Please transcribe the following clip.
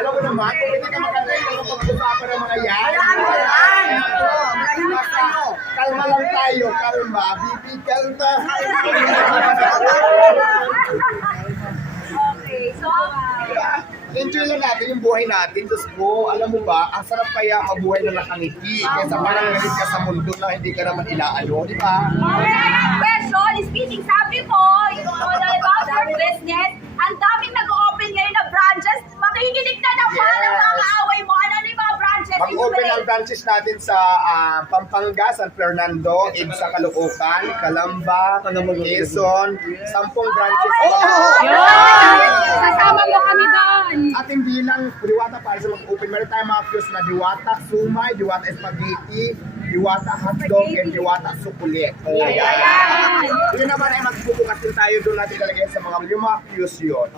Alam mo naman, kung hindi ka maganda yung pag-usapan ng mga yan. Kalma lang tayo, kalma. Bibi, kalma. Okay, so, Enjoy lang natin yung buhay natin. Diyos ko, alam mo ba, ang sarap kaya mabuhay na nakangiti. Kaysa parang galit ka sa mundo na hindi ka naman ilaano, di ba? question, speaking, sabi mo, yung about your business, ang daming nag-open ngayon na branches, makikinig na naman ang mga kaaway mo. Ano yung mga branches? Mag-open ang branches natin sa Pampanga, San Fernando, Ibsa, Caloocan, Calamba, Quezon, 10 branches. Kasama mo kami doon. At hindi lang diwata para sa mag-open. Meron tayong mga kiosk na diwata sumay, diwata spaghetti, diwata hotdog, and diwata sukulit. Yun naman ay magbubukas din tayo doon natin talagay sa mga kiosk yun.